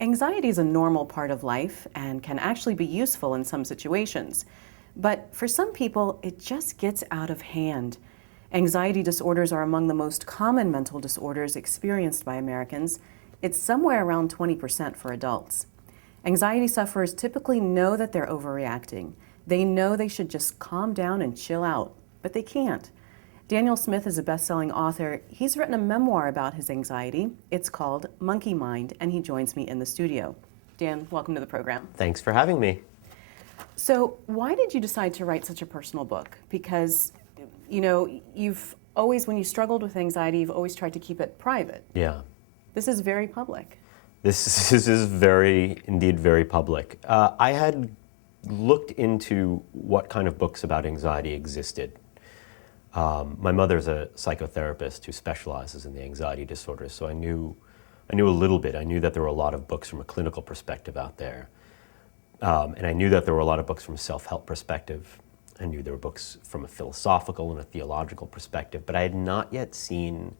Anxiety is a normal part of life and can actually be useful in some situations. But for some people, it just gets out of hand. Anxiety disorders are among the most common mental disorders experienced by Americans. It's somewhere around 20% for adults. Anxiety sufferers typically know that they're overreacting. They know they should just calm down and chill out, but they can't. Daniel Smith is a best-selling author. He's written a memoir about his anxiety. It's called Monkey Mind, and he joins me in the studio. Dan, welcome to the program. Thanks for having me. So why did you decide to write such a personal book? Because, you know, you've always, when you struggled with anxiety, you've always tried to keep it private. Yeah. This is very public. This is indeed very public. I had looked into what kind of books about anxiety existed. My mother's a psychotherapist who specializes in the anxiety disorders, so I knew a little bit. I knew that there were a lot of books from a clinical perspective out there. And I knew that there were a lot of books from a self-help perspective. I knew there were books from a philosophical and a theological perspective, but I had not yet seen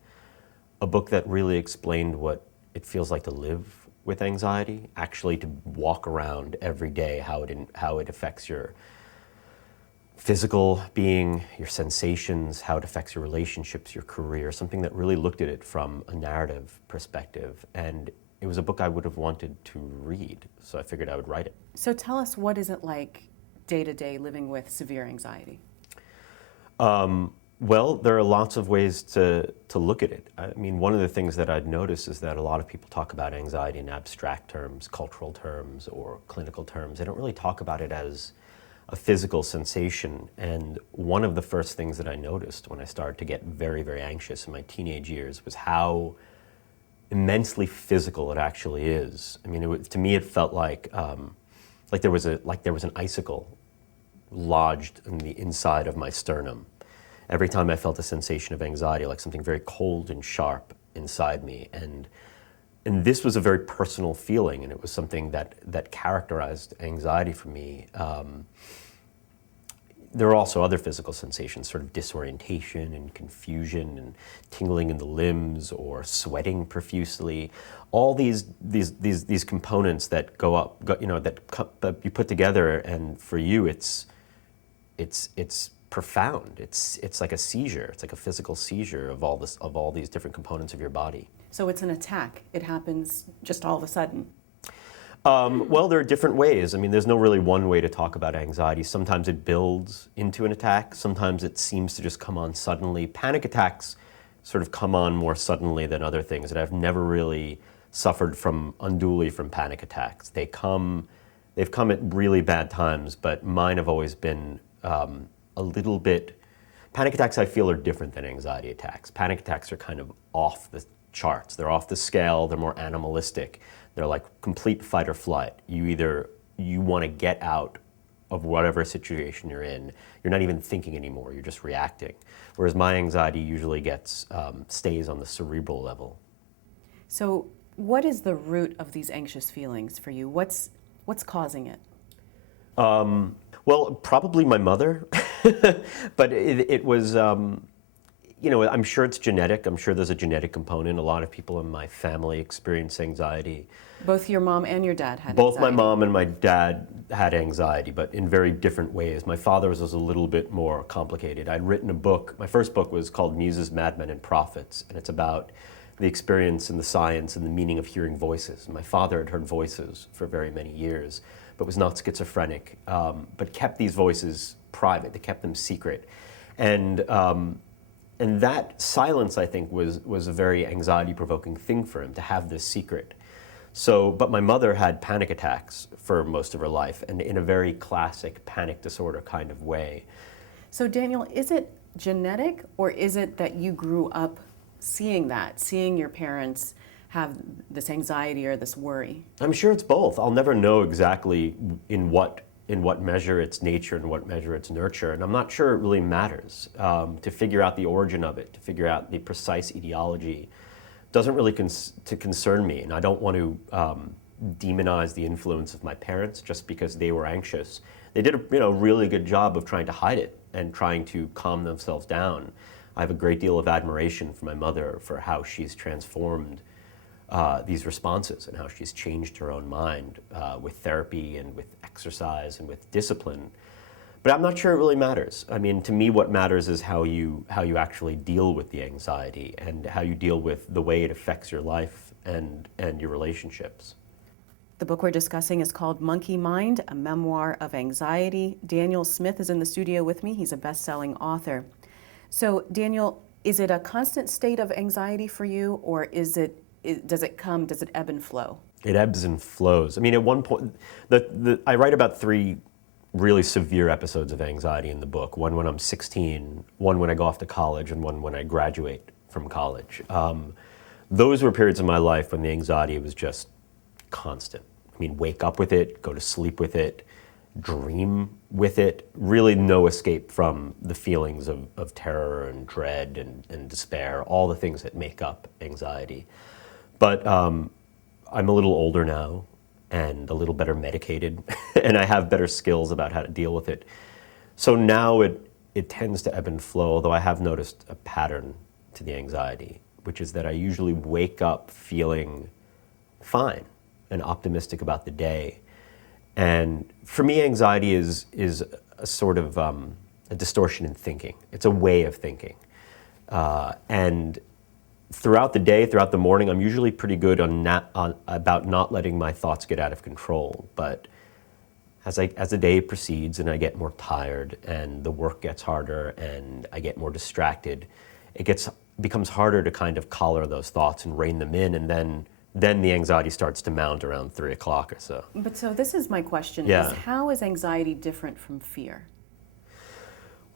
a book that really explained what it feels like to live with anxiety, actually to walk around every day, how it affects your physical being, your sensations, how it affects your relationships, your career, something that really looked at it from a narrative perspective. And it was a book I would have wanted to read, so I figured I would write it. So tell us, what is it like day-to-day living with severe anxiety? Well, there are lots of ways to look at it. I mean, one of the things that I'd noticed is that a lot of people talk about anxiety in abstract terms, cultural terms, or clinical terms. They don't really talk about it as a physical sensation. And one of the first things that I noticed when I started to get very, very anxious in my teenage years was how immensely physical it actually is. I mean, to me, it felt like there was an icicle lodged in the inside of my sternum. Every time I felt a sensation of anxiety, like something very cold and sharp inside me, and this was a very personal feeling, and it was something that characterized anxiety for me. There are also other physical sensations, sort of disorientation and confusion and tingling in the limbs or sweating profusely. All these components that that you put together, and for you, it's profound. It's like a seizure. It's like a physical seizure of all these different components of your body. So it's an attack. It happens just all of a sudden. Well, there are different ways. I mean, there's no really one way to talk about anxiety. Sometimes it builds into an attack. Sometimes it seems to just come on suddenly. Panic attacks sort of come on more suddenly than other things, and I've never really suffered unduly from panic attacks. They've come at really bad times, but mine have always been a little bit. Panic attacks, I feel, are different than anxiety attacks. Panic attacks are kind of off the charts. They're off the scale. They're more animalistic. They're like complete fight or flight. You want to get out of whatever situation you're in. You're not even thinking anymore. You're just reacting. Whereas my anxiety usually stays on the cerebral level. So what is the root of these anxious feelings for you? What's causing it? Well, probably my mother, but it was, I'm sure it's genetic. I'm sure there's a genetic component. A lot of people in my family experience anxiety. Both your mom and your dad had Both anxiety. my mom and my dad had anxiety, but in very different ways. My father's was a little bit more complicated. I'd written a book. My first book was called Muses, Madmen, and Prophets, and it's about the experience and the science and the meaning of hearing voices. My father had heard voices for very many years, but was not schizophrenic, but kept these voices private. They kept them secret. And that silence, I think, was a very anxiety-provoking thing for him, to have this secret. So, but my mother had panic attacks for most of her life, and in a very classic panic disorder kind of way. So Daniel, is it genetic, or is it that you grew up seeing your parents have this anxiety or this worry? I'm sure it's both. I'll never know exactly in what measure it's nature and what measure it's nurture, and I'm not sure it really matters. To figure out the origin of it, to figure out the precise etiology, doesn't really concern me, and I don't want to demonize the influence of my parents just because they were anxious. They did a really good job of trying to hide it and trying to calm themselves down. I have a great deal of admiration for my mother for how she's transformed these responses and how she's changed her own mind with therapy and with exercise and with discipline. But I'm not sure it really matters. I mean, to me, what matters is how you actually deal with the anxiety and how you deal with the way it affects your life and your relationships. The book we're discussing is called Monkey Mind, a memoir of anxiety. Daniel Smith is in the studio with me. He's a best-selling author. So, Daniel, is it a constant state of anxiety for you, or does it ebb and flow? It ebbs and flows. I mean, at one point, I write about 3 really severe episodes of anxiety in the book. One when I'm 16, one when I go off to college, and one when I graduate from college. Those were periods of my life when the anxiety was just constant. I mean, wake up with it, go to sleep with it, dream with it. Really no escape from the feelings of terror and dread and despair, all the things that make up anxiety. But I'm a little older now and a little better medicated, and I have better skills about how to deal with it. So now it tends to ebb and flow, although I have noticed a pattern to the anxiety, which is that I usually wake up feeling fine and optimistic about the day. And for me, anxiety is a sort of a distortion in thinking. It's a way of thinking. And throughout the day, throughout the morning, I'm usually pretty good about not letting my thoughts get out of control. But as the day proceeds and I get more tired and the work gets harder and I get more distracted, it becomes harder to kind of collar those thoughts and rein them in, and then the anxiety starts to mount around 3 o'clock or so. But so this is my question, Yeah. is how is anxiety different from fear?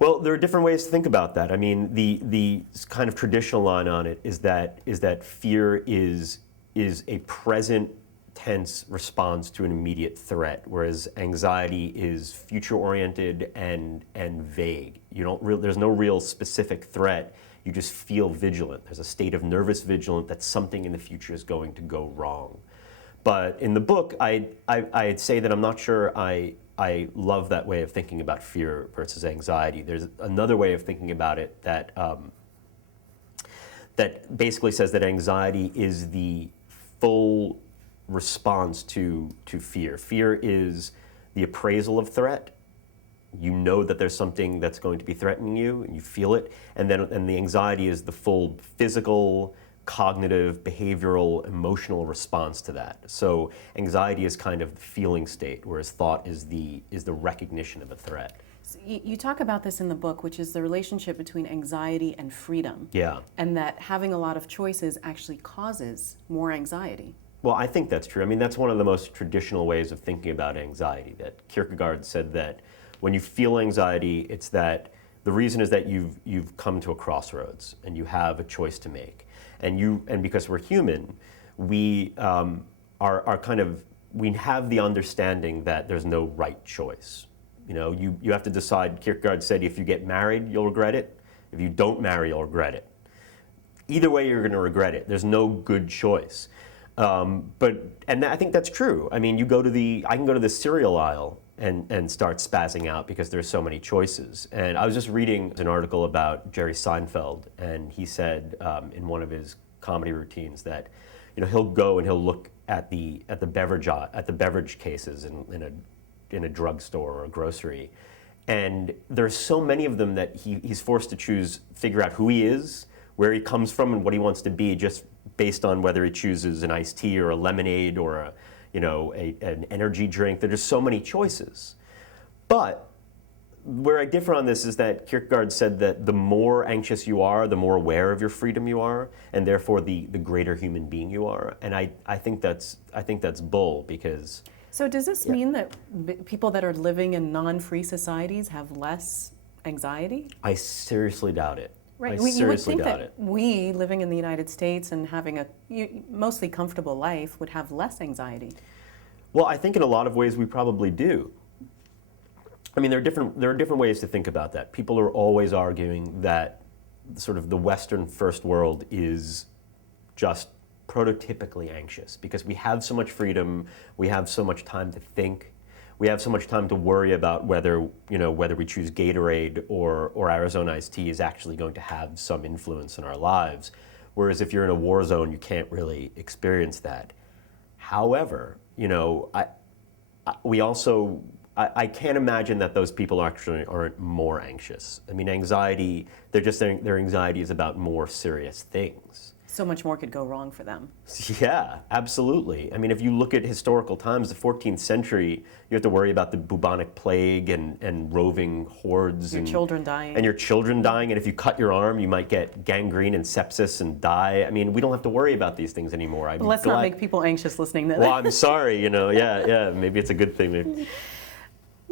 Well, there are different ways to think about that. I mean, the kind of traditional line on it is that fear is a present tense response to an immediate threat, whereas anxiety is future-oriented and vague. There's no real specific threat. You just feel vigilant. There's a state of nervous vigilance that something in the future is going to go wrong. But in the book, I'd say that I'm not sure I love that way of thinking about fear versus anxiety. There's another way of thinking about it that basically says that anxiety is the full response to fear. Fear is the appraisal of threat. You know that there's something that's going to be threatening you, and you feel it. And the anxiety is the full physical, cognitive, behavioral, emotional response to that. So anxiety is kind of the feeling state, whereas thought is the recognition of a threat. So you talk about this in the book, which is the relationship between anxiety and freedom. Yeah. And that having a lot of choices actually causes more anxiety. Well, I think that's true. I mean, that's one of the most traditional ways of thinking about anxiety, that Kierkegaard said that when you feel anxiety, it's that the reason is that you've come to a crossroads and you have a choice to make. And because we're human, we we have the understanding that there's no right choice. You know, you have to decide. Kierkegaard said, if you get married, you'll regret it. If you don't marry, you'll regret it. Either way, you're going to regret it. There's no good choice. And I think that's true. I mean, I can go to the cereal aisle and start spazzing out because there's so many choices. And I was just reading an article about Jerry Seinfeld, and he said in one of his comedy routines that, he'll go and he'll look at the beverage cases in a drugstore or a grocery, and there's so many of them that he's forced to figure out who he is, where he comes from, and what he wants to be, just based on whether he chooses an iced tea or a lemonade or an energy drink. There are just so many choices. But where I differ on this is that Kierkegaard said that the more anxious you are, the more aware of your freedom you are, and therefore the greater human being you are. And I think that's bull, because... So does this mean that people that are living in non-free societies have less anxiety? I seriously doubt it. Right. You would think that we, living in the United States and having a mostly comfortable life, would have less anxiety. Well, I think in a lot of ways we probably do. I mean, there are different ways to think about that. People are always arguing that sort of the Western first world is just prototypically anxious because we have so much freedom, we have so much time to think. We have so much time to worry about whether we choose Gatorade or Arizona iced tea is actually going to have some influence in our lives. Whereas if you're in a war zone, you can't really experience that. However, I can't imagine that those people actually aren't more anxious. I mean, anxiety, their anxiety is about more serious things. So much more could go wrong for them. Yeah, absolutely. I mean, if you look at historical times, the 14th century, you have to worry about the bubonic plague and roving hordes. Your children dying. And your children dying. And if you cut your arm, you might get gangrene and sepsis and die. I mean, we don't have to worry about these things anymore. Well, let's not make people anxious listening to that. Well, I'm sorry, yeah, maybe it's a good thing.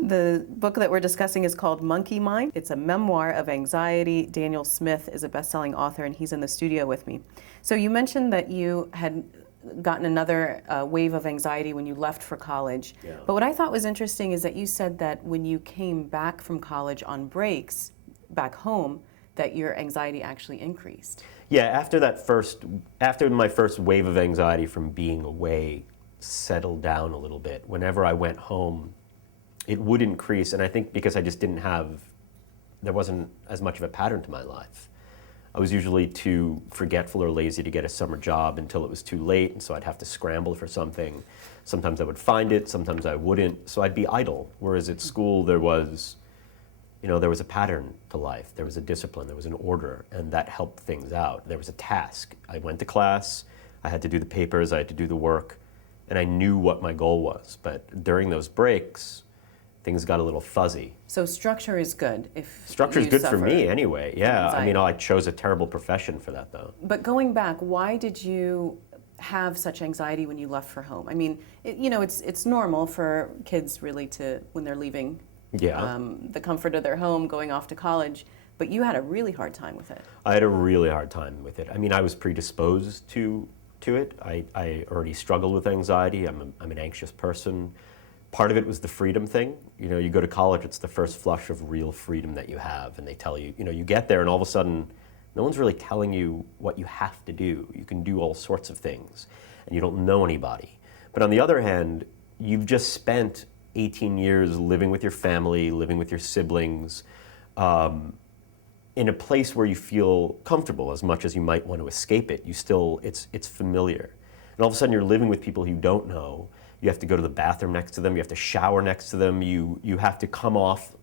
The book that we're discussing is called Monkey Mind. It's a memoir of anxiety. Daniel Smith is a best-selling author, and he's in the studio with me. So you mentioned that you had gotten another wave of anxiety when you left for college. Yeah. But what I thought was interesting is that you said that when you came back from college on breaks, back home, that your anxiety actually increased. Yeah, after my first wave of anxiety from being away settled down a little bit, whenever I went home, it would increase, and I think because I just there wasn't as much of a pattern to my life. I was usually too forgetful or lazy to get a summer job until it was too late, and so I'd have to scramble for something. Sometimes I would find it, sometimes I wouldn't, so I'd be idle. Whereas at school there was a pattern to life, there was a discipline, there was an order, and that helped things out. There was a task. I went to class, I had to do the papers, I had to do the work, and I knew what my goal was. But during those breaks, things got a little fuzzy. So structure is good Structure is good for me anyway, yeah. I mean, I chose a terrible profession for that though. But going back, why did you have such anxiety when you left for home? I mean, it's normal for kids really to, when they're leaving the comfort of their home, going off to college, but you had a really hard time with it. I had a really hard time with it. I mean, I was predisposed to it. I already struggled with anxiety. I'm an anxious person. Part of it was the freedom thing. You go to college, it's the first flush of real freedom that you have, and they tell you, you get there and all of a sudden, no one's really telling you what you have to do. You can do all sorts of things, and you don't know anybody. But on the other hand, you've just spent 18 years living with your family, living with your siblings, in a place where you feel comfortable as much as you might want to escape it. It's familiar. And all of a sudden you're living with people you don't know. You have to go to the bathroom next to them. You have to shower next to them. You have to come off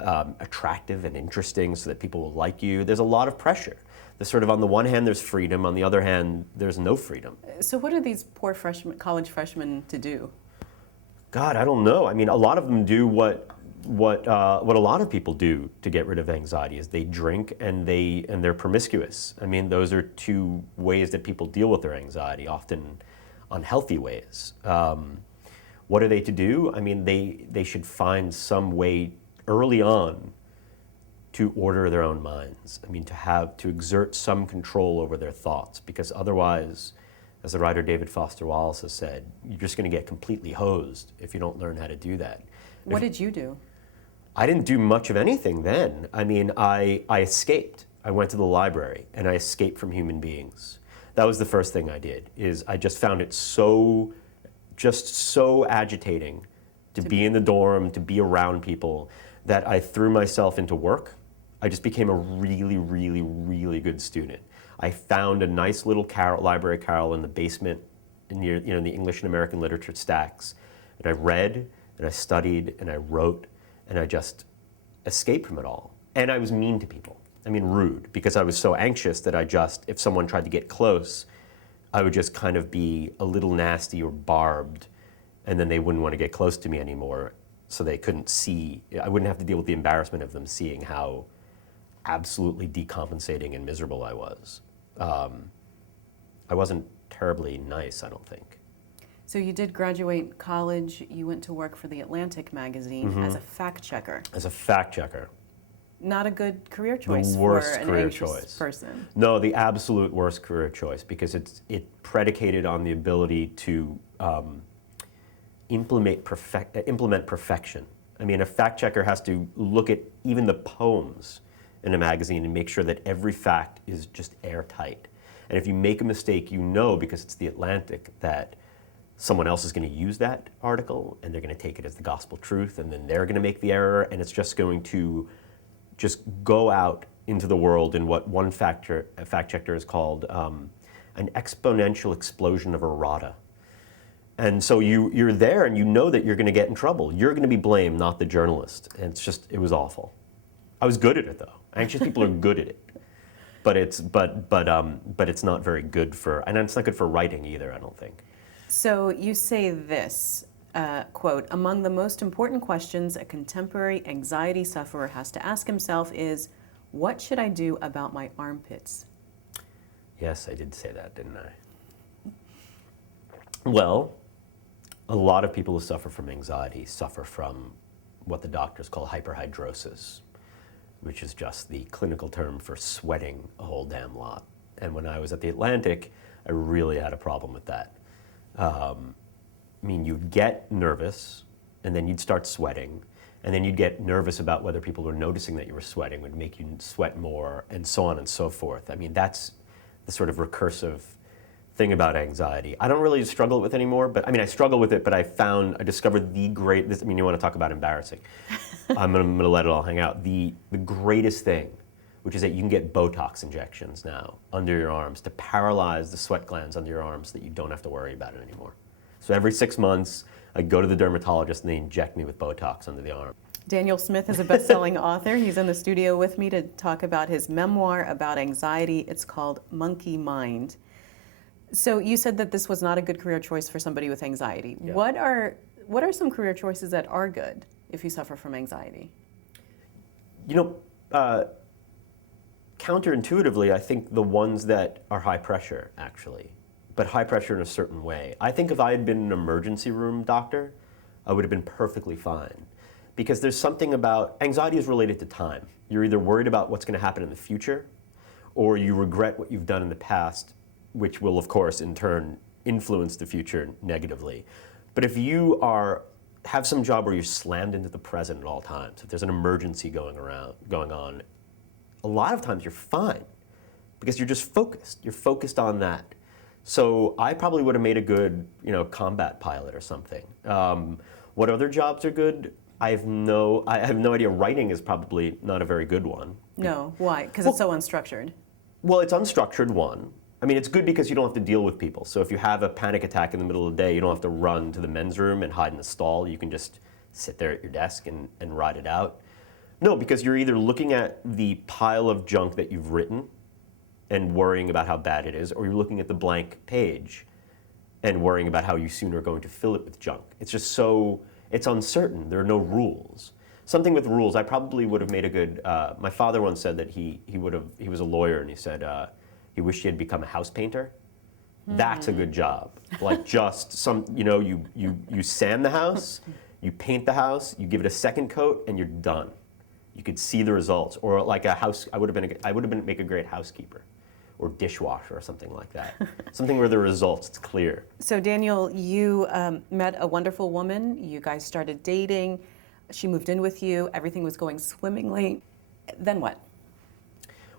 attractive and interesting so that people will like you. There's a lot of pressure. There's sort of, on the one hand, there's freedom. On the other hand, there's no freedom. So what are these poor college freshmen to do? God, I don't know. I mean, a lot of them do what a lot of people do to get rid of anxiety, is they drink and they're promiscuous. I mean, those are two ways that people deal with their anxiety, often unhealthy ways. What are they to do? I mean, they should find some way early on to order their own minds. I mean, to exert some control over their thoughts, because otherwise, as the writer David Foster Wallace has said, you're just going to get completely hosed if you don't learn how to do that. What did you do? I didn't do much of anything then. I mean, I escaped. I went to the library and I escaped from human beings. That was the first thing I did, is I just found it so agitating to be in the dorm, to be around people, that I threw myself into work. I just became a really, really, really good student. I found a nice little library carrel in the basement near the English and American literature stacks, and I read and I studied and I wrote, and I just escaped from it all. And I was mean to people. I mean, rude, because I was so anxious that if someone tried to get close, I would just kind of be a little nasty or barbed, and then they wouldn't want to get close to me anymore, so they couldn't see. I wouldn't have to deal with the embarrassment of them seeing how absolutely decompensating and miserable I was. I wasn't terribly nice, I don't think. So you did graduate college. You went to work for the Atlantic magazine as a fact checker. As a fact checker. Not a good career choice The worst for an career anxious choice. person. No, the absolute worst career choice, because it predicated on the ability to implement perfection. I mean, a fact checker has to look at even the poems in a magazine and make sure that every fact is just airtight. And if you make a mistake, because it's the Atlantic, that someone else is going to use that article and they're going to take it as the gospel truth, and then they're going to make the error, and it's just going to go out into the world in what one fact checker has called an exponential explosion of errata. And so you're there and you know that you're going to get in trouble. You're going to be blamed, not the journalist. And it was awful. I was good at it though. Anxious people are good at it. But it's not very good and it's not good for writing either, I don't think. So you say this, quote, among the most important questions a contemporary anxiety sufferer has to ask himself is, what should I do about my armpits? Yes, I did say that, didn't I? Well, a lot of people who suffer from anxiety suffer from what the doctors call hyperhidrosis, which is just the clinical term for sweating a whole damn lot. And when I was at the Atlantic, I really had a problem with that. I mean, you'd get nervous, and then you'd start sweating, and then you'd get nervous about whether people were noticing that you were sweating, would make you sweat more, and so on and so forth. I mean, that's the sort of recursive thing about anxiety. I don't really struggle with it anymore, but I mean, I struggle with it, but I discovered you want to talk about embarrassing. I'm going to let it all hang out. The greatest thing, which is that you can get Botox injections now under your arms to paralyze the sweat glands under your arms so that you don't have to worry about it anymore. So every 6 months, I go to the dermatologist and they inject me with Botox under the arm. Daniel Smith is a best-selling author. He's in the studio with me to talk about his memoir about anxiety. It's called Monkey Mind. So you said that this was not a good career choice for somebody with anxiety. Yeah. What are some career choices that are good if you suffer from anxiety? You know, counterintuitively, I think the ones that are high pressure, actually, but high pressure in a certain way. I think if I had been an emergency room doctor, I would have been perfectly fine. Because there's something about, anxiety is related to time. You're either worried about what's going to happen in the future, or you regret what you've done in the past, which will, of course, in turn, influence the future negatively. But if you have some job where you're slammed into the present at all times, if there's an emergency going on, a lot of times you're fine because you're just focused. You're focused on that. So I probably would have made a good, combat pilot or something. What other jobs are good? I have no idea. Writing is probably not a very good one. No, why? Because it's so unstructured. Well, it's unstructured, one. I mean, it's good because you don't have to deal with people. So if you have a panic attack in the middle of the day, you don't have to run to the men's room and hide in the stall. You can just sit there at your desk and ride it out. No, because you're either looking at the pile of junk that you've written and worrying about how bad it is, or you're looking at the blank page and worrying about how you soon are going to fill it with junk. It's just it's uncertain. There are no rules. Something with rules, I probably would have made a good, my father once said that he was a lawyer and he said he wished he had become a house painter. That's a good job. Like just you sand the house, you paint the house, you give it a second coat and you're done. You could see the results. Or like a house, I would have make a great housekeeper or dishwasher or something like that. Something where the results, it's clear. So Daniel, you met a wonderful woman. You guys started dating. She moved in with you. Everything was going swimmingly. Then what?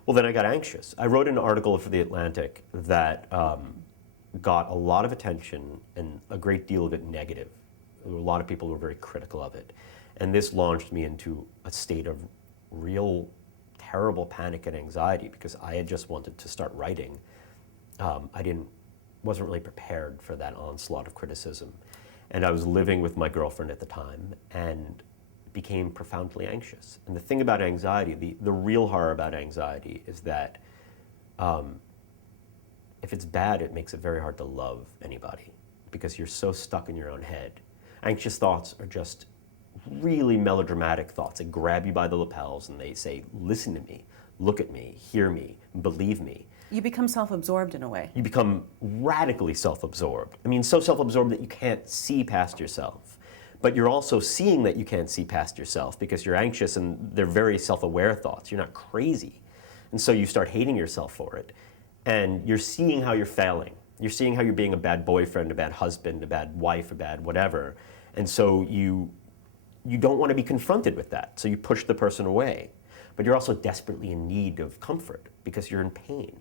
Well, then I got anxious. I wrote an article for The Atlantic that got a lot of attention and a great deal of it negative. A lot of people were very critical of it. And this launched me into a state of real terrible panic and anxiety because I had just wanted to start writing. Wasn't really prepared for that onslaught of criticism. And I was living with my girlfriend at the time and became profoundly anxious. And the thing about anxiety, the real horror about anxiety is that if it's bad, it makes it very hard to love anybody because you're so stuck in your own head. Anxious thoughts are just really melodramatic thoughts. They grab you by the lapels and they say, listen to me, look at me, hear me, believe me. You become self-absorbed in a way. You become radically self-absorbed. I mean, so self-absorbed that you can't see past yourself. But you're also seeing that you can't see past yourself because you're anxious and they're very self-aware thoughts. You're not crazy. And so you start hating yourself for it. And you're seeing how you're failing. You're seeing how you're being a bad boyfriend, a bad husband, a bad wife, a bad whatever. And so you don't want to be confronted with that. So you push the person away. But you're also desperately in need of comfort because you're in pain.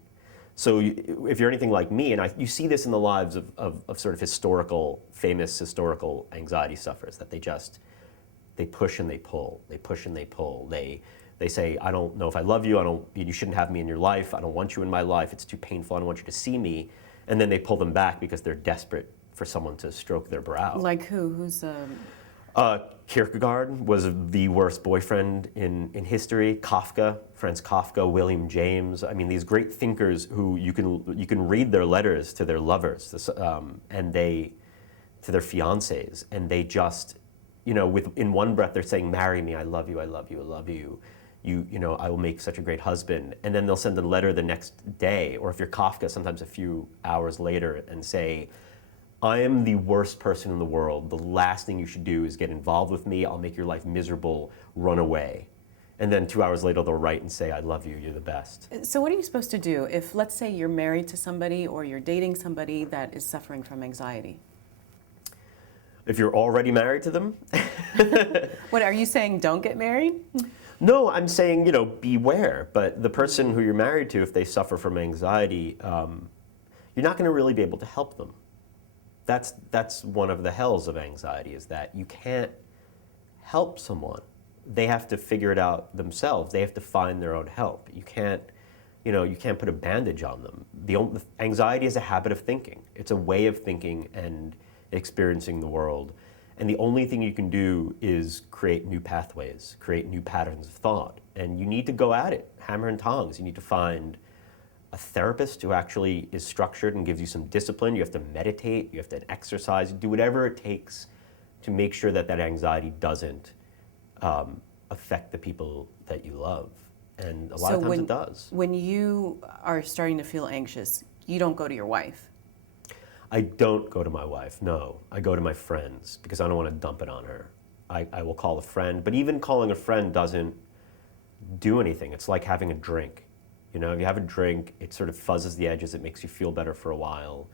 So if you're anything like me, and you see this in the lives of sort of famous historical anxiety sufferers, that they push and they pull, they push and they pull, they They say, I don't know if I love you, you shouldn't have me in your life, I don't want you in my life, it's too painful, I don't want you to see me. And then they pull them back because they're desperate for someone to stroke their brow. Like who? Who's Kierkegaard was the worst boyfriend in history. Kafka, Franz Kafka, William James. I mean, these great thinkers who you can read their letters to their lovers, and to their fiancés, and they just, in one breath they're saying, "Marry me, I love you, I love you, I love you. I will make such a great husband." And then they'll send a letter the next day, or if you're Kafka, sometimes a few hours later, and say, I am the worst person in the world. The last thing you should do is get involved with me. I'll make your life miserable. Run away. And then 2 hours later, they'll write and say, I love you. You're the best. So what are you supposed to do if, let's say, you're married to somebody or you're dating somebody that is suffering from anxiety? If you're already married to them? What, are you saying don't get married? No, I'm saying, beware. But the person who you're married to, if they suffer from anxiety, you're not going to really be able to help them. That's one of the hells of anxiety, is that you can't help someone. They have to figure it out themselves. They have to find their own help. You can't put a bandage on them. Anxiety is a habit of thinking. It's a way of thinking and experiencing the world. And the only thing you can do is create new pathways, create new patterns of thought. And you need to go at it, hammer and tongs. You need to find a therapist who actually is structured and gives you some discipline. You have to meditate, you have to exercise, do whatever it takes to make sure that anxiety doesn't affect the people that you love. And a lot of times it does. When you are starting to feel anxious, you don't go to your wife? I don't go to my wife, no. I go to my friends because I don't want to dump it on her. I will call a friend, but even calling a friend doesn't do anything. It's like having a drink. If you have a drink, it sort of fuzzes the edges, it makes you feel better for a while.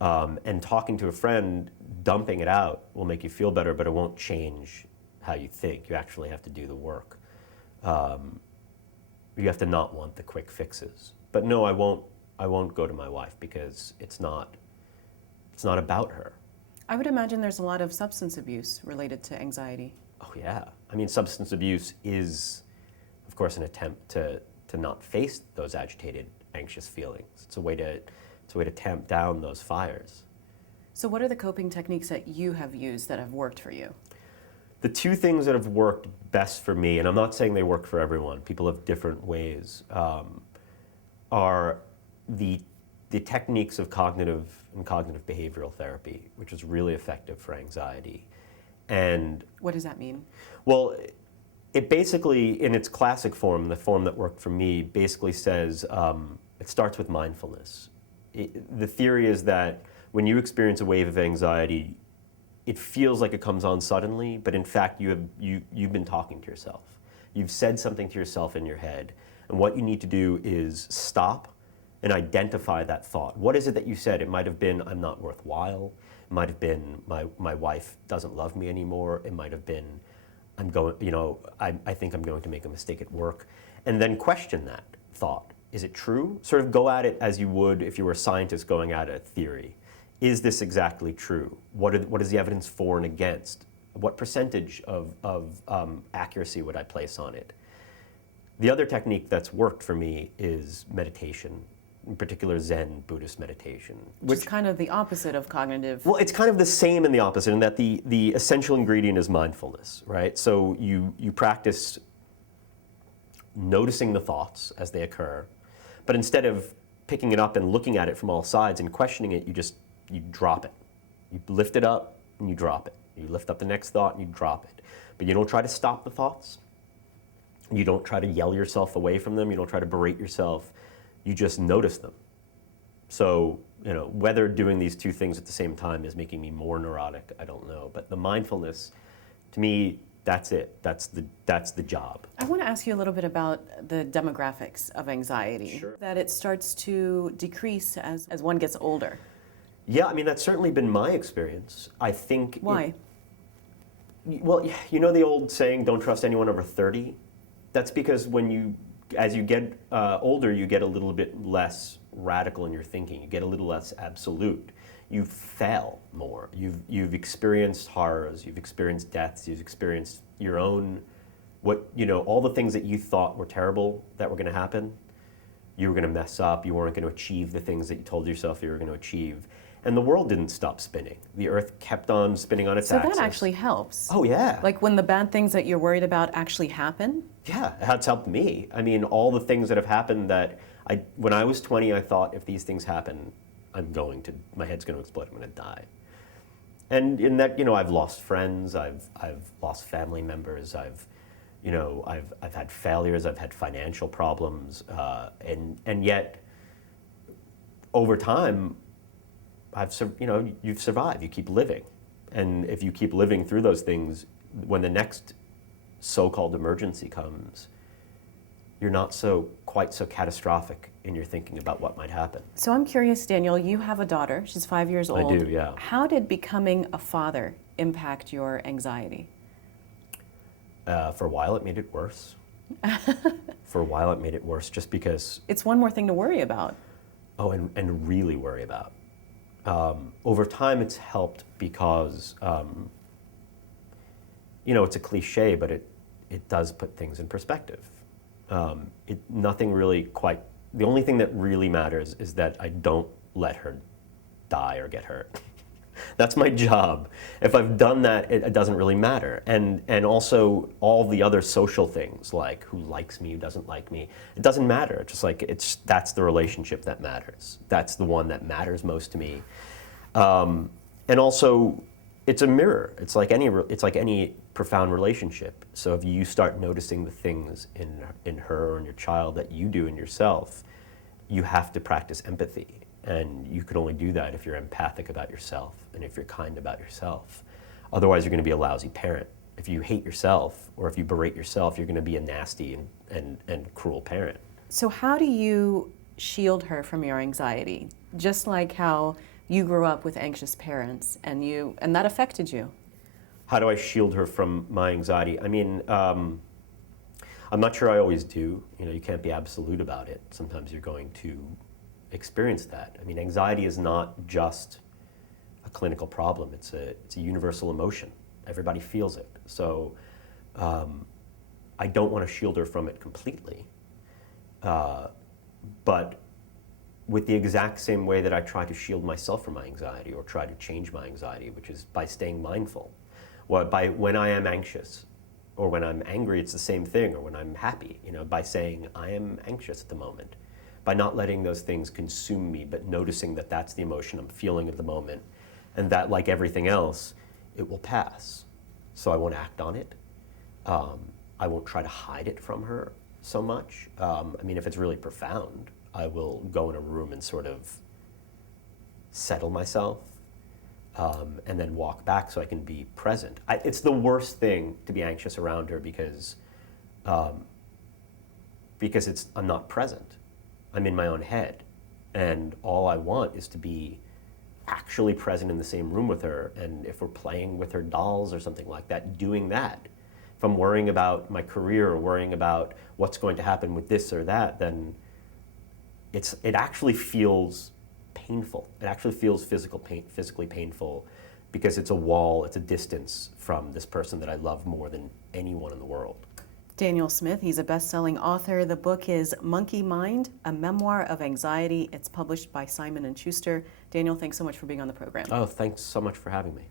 And talking to a friend, dumping it out will make you feel better, but it won't change how you think. You actually have to do the work. You have to not want the quick fixes. But no, I won't go to my wife because it's not about her. I would imagine there's a lot of substance abuse related to anxiety. Oh yeah. I mean, substance abuse is, of course, an attempt to not face those agitated, anxious feelings. It's a way to tamp down those fires. So what are the coping techniques that you have used that have worked for you? The two things that have worked best for me, and I'm not saying they work for everyone, people have different ways, are the techniques of cognitive and cognitive behavioral therapy, which is really effective for anxiety. And what does that mean? Well, it basically, in its classic form, the form that worked for me, basically says it starts with mindfulness. The theory is that when you experience a wave of anxiety, it feels like it comes on suddenly, but in fact you've been talking to yourself. You've said something to yourself in your head, and what you need to do is stop and identify that thought. What is it that you said? It might have been, I'm not worthwhile. It might have been, my wife doesn't love me anymore. It might have been, I think I'm going to make a mistake at work. And then question that thought. Is it true? Sort of go at it as you would if you were a scientist going at a theory. Is this exactly true? What is the evidence for and against? What percentage of accuracy would I place on it? The other technique that's worked for me is meditation, in particular Zen Buddhist meditation. Which is kind of the opposite of cognitive. Well, it's kind of the same and the opposite in that the essential ingredient is mindfulness, right? So you practice noticing the thoughts as they occur, but instead of picking it up and looking at it from all sides and questioning it, you drop it. You lift it up and you drop it. You lift up the next thought and you drop it. But you don't try to stop the thoughts. You don't try to yell yourself away from them. You don't try to berate yourself. You just notice them. So, whether doing these two things at the same time is making me more neurotic, I don't know. But the mindfulness, to me, that's it. That's the job. I want to ask you a little bit about the demographics of anxiety. Sure. That it starts to decrease as one gets older. Yeah, I mean, that's certainly been my experience. I think... Why? Well, you know the old saying, don't trust anyone over 30? That's because as you get older, you get a little bit less radical in your thinking. You get a little less absolute. You fail more. You've experienced horrors. You've experienced deaths. You've experienced your own all the things that you thought were terrible that were going to happen, you were going to mess up, you weren't going to achieve the things that you told yourself you were going to achieve. And the world didn't stop spinning. The earth kept on spinning on its axis. So that actually helps. Oh, yeah. Like when the bad things that you're worried about actually happen? Yeah, it's helped me. I mean, all the things that have happened that when I was 20, I thought if these things happen, my head's going to explode, I'm going to die. And in that, I've lost friends, I've lost family members, I've had failures, I've had financial problems, and yet, over time, you've survived, you keep living. And if you keep living through those things, when the next so-called emergency comes, you're not quite so catastrophic in your thinking about what might happen. So I'm curious, Daniel, you have a daughter, she's 5 years old. I do, yeah. How did becoming a father impact your anxiety? For a while it made it worse. For a while it made it worse just because... It's one more thing to worry about. Oh, and really worry about. Over time it's helped because, it's a cliche, but it does put things in perspective. Nothing really quite... The only thing that really matters is that I don't let her die or get hurt. That's my job. If I've done that, it doesn't really matter. And also all the other social things, like who likes me, who doesn't like me, it doesn't matter. It's just like, that's the relationship that matters. That's the one that matters most to me. And also, it's a mirror. It's like any profound relationship. So if you start noticing the things in her or in your child that you do in yourself, you have to practice empathy. And you can only do that if you're empathic about yourself and if you're kind about yourself. Otherwise, you're going to be a lousy parent. If you hate yourself or if you berate yourself, you're going to be a nasty and cruel parent. So how do you shield her from your anxiety? Just like how you grew up with anxious parents and that affected you. How do I shield her from my anxiety? I mean, I'm not sure I always do. You can't be absolute about it. Sometimes you're going to experience that. I mean, anxiety is not just a clinical problem. It's a universal emotion. Everybody feels it. So I don't want to shield her from it completely. But with the exact same way that I try to shield myself from my anxiety or try to change my anxiety, which is by staying mindful. When I am anxious or when I'm angry, it's the same thing, or when I'm happy, by saying, I am anxious at the moment. By not letting those things consume me, but noticing that that's the emotion I'm feeling at the moment, and that, like everything else, it will pass. So I won't act on it. I won't try to hide it from her so much. I mean, if it's really profound, I will go in a room and sort of settle myself, and then walk back so I can be present. It's the worst thing to be anxious around her because I'm not present. I'm in my own head, and all I want is to be actually present in the same room with her, and if we're playing with her dolls or something like that, doing that. If I'm worrying about my career or worrying about what's going to happen with this or that, then it actually feels painful. It actually feels physically painful because it's a wall, it's a distance from this person that I love more than anyone in the world. Daniel Smith, he's a best-selling author. The book is Monkey Mind, a Memoir of Anxiety. It's published by Simon & Schuster. Daniel, thanks so much for being on the program. Oh, thanks so much for having me.